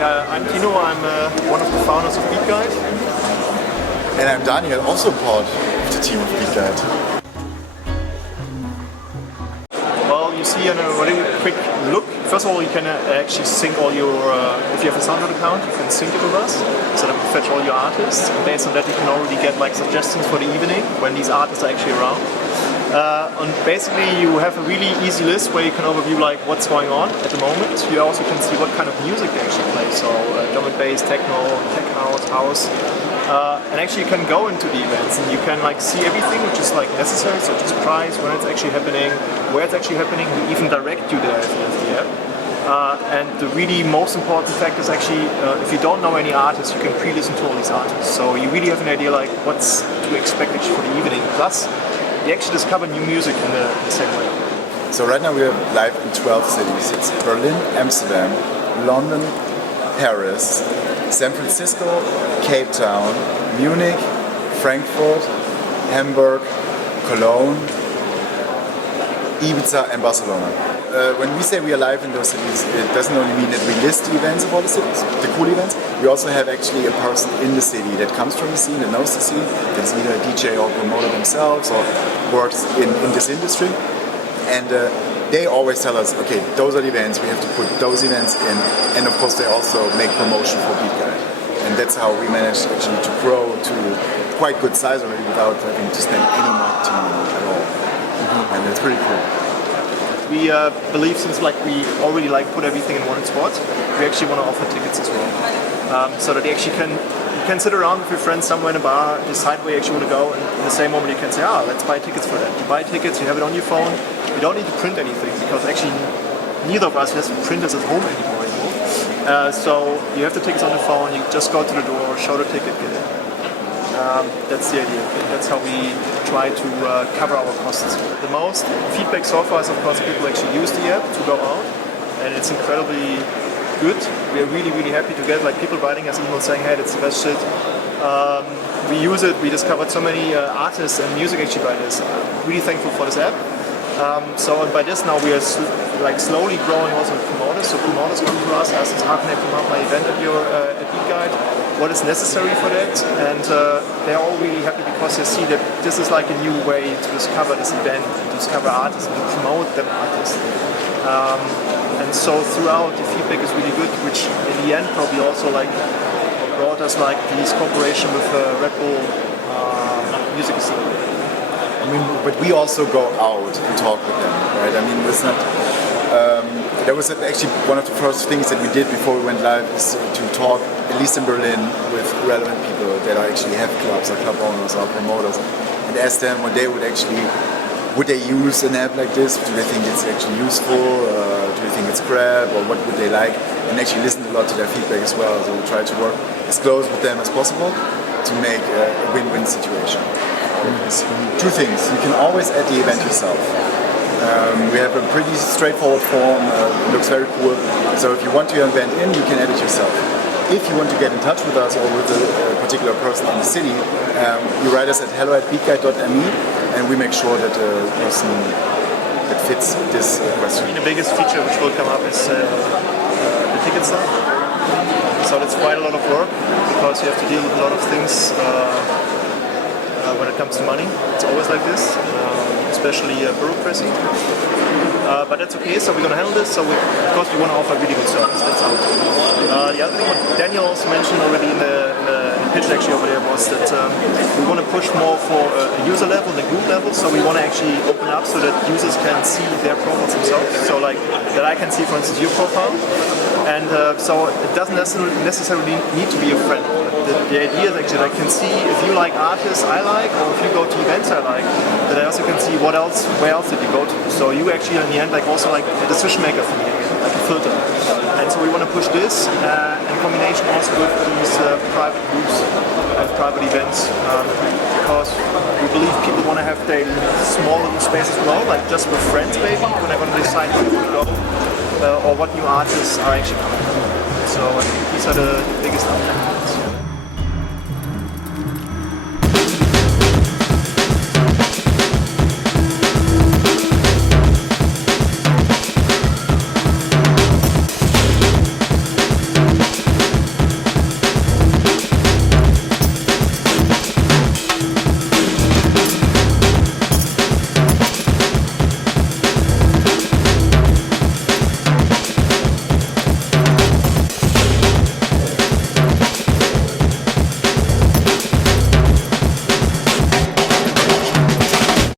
I'm Tino, I'm one of the founders of Beatguide. And I'm Daniel, also part of the team of Beatguide. Well, you see in a really quick look, first of all you can actually sync all your, if you have a SoundCloud account, you can sync it with us, so that we fetch all your artists, and based on that you can already get like suggestions for the evening when these artists are actually around. And basically you have a really easy list where you can overview like what's going on at the moment. You also can see what kind of music they actually play, so drum and bass, techno, tech house. And actually you can go into the events and you can like see everything which is like necessary, such as price, when it's actually happening, where it's actually happening. We even direct you there if you have the app. And the really most important fact is actually if you don't know any artists, you can pre-listen to all these artists. So you really have an idea like what's to expect actually for the evening. Plus, you actually discover new music in the same way. So right now we are live in 12 cities. It's Berlin, Amsterdam, London, Paris, San Francisco, Cape Town, Munich, Frankfurt, Hamburg, Cologne, Ibiza and Barcelona. When we say we are live in those cities, it doesn't only mean that we list the events of all the cities, the cool events. We also have actually a person in the city that comes from the scene, that knows the scene, that's either a DJ or promoter themselves or works in this industry. And they always tell us, okay, those are the events, we have to put those events in. And of course they also make promotion for Beatguide. And that's how we managed actually to grow to quite good size already without having to spend any marketing at all. And it's pretty cool. We believe since like we already like put everything in one spot, we actually want to offer tickets as well, so that you actually can sit around with your friends somewhere in a bar, decide where you actually want to go, and in the same moment you can say, let's buy tickets for that. You buy tickets, you have it on your phone. You don't need to print anything because actually neither of us has printers at home anymore. So you have the tickets on the phone. You just go to the door, show the ticket, get it. That's the idea. That's how we try to cover our costs. The most feedback so far is of course people actually use the app to go out, and it's incredibly good. We are really, really happy to get like people writing us emails saying, hey, that's the best shit. We use it, we discovered so many artists and music actually by this. Really thankful for this app. So by this now we are slowly growing also with promoters. So promoters come to us, ask us how can I promote my event at Beatguide, what is necessary for that, and they're all really happy because they see that this is like a new way to discover this event, to discover artists and to promote them artists. And so throughout the feedback is really good, which in the end probably also like brought us like this cooperation with Red Bull Music Facility. I mean, but we also go out and talk with them, right? I mean, it's not. That was actually one of the first things that we did before we went live, is to talk, at least in Berlin, with relevant people that actually have clubs or club owners or promoters, and ask them what they would actually, would they use an app like this? Do they think it's actually useful? Do they think it's crap? Or what would they like? And actually listen a lot to their feedback as well. So we try to work as close with them as possible to make a win-win situation. Two things. You can always add the event yourself. We have a pretty straightforward form, it looks very cool. So if you want your event in, you can add it yourself. If you want to get in touch with us or with a particular person in the city, you write us at hello@beatguide.me and we make sure that the person that fits this question. The biggest feature which will come up is the ticket stub. So that's quite a lot of work because you have to deal with a lot of things when it comes to money. It's always like this, especially bureaucracy. But that's okay, so we're going to handle this. So because we want to offer a really good service, that's how. The other thing what Daniel also mentioned already in the pitch actually over there was that we want to push more for a user level and a group level. So we want to actually open up so that users can see their profiles themselves. So like that I can see, for instance, your profile. And so it doesn't necessarily need to be a friend. The idea is actually I can see if you like artists I like, or if you go to events I like, that I also can see where else did you go to. So you actually in the end like also like a decision maker for me, like a filter. And so we want to push this in combination also with these private groups and private events, because we believe people want to have their small little space as well, like just with friends maybe, when they're going to decide where to go, or what new artists are actually coming. So I think these are the biggest outcomes.